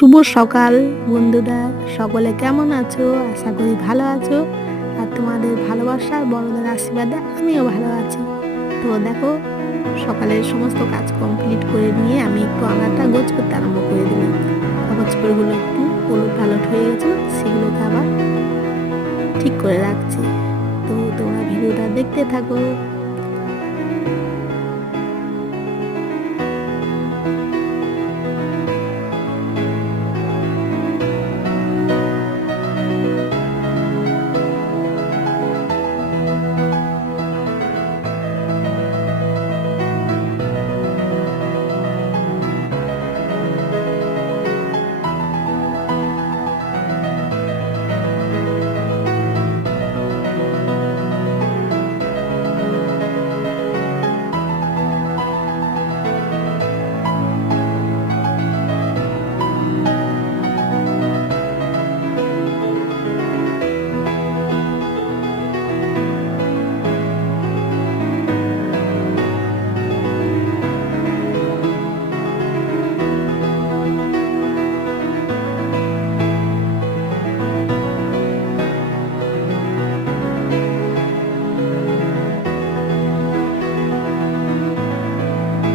শুভ সকাল বন্ধুরা, সকলে কেমন আছো? আশা করি ভালো আছো। আর তোমাদের ভালোবাসা আর বড়দের আশীর্বাদে আমিও ভালো আছি। তো দেখো, সকালের সমস্ত কাজ কমপ্লিট করে নিয়ে আমি একটু আনাটা গোছ করতে আরম্ভ করে দিলাম। কাগজ পড়েগুলো একটু ওলট পালট হয়ে গেছিলো, সেগুলোকে আবার ঠিক করে রাখছি। তো তোমরা ভিডিওটা দেখতে থাকো।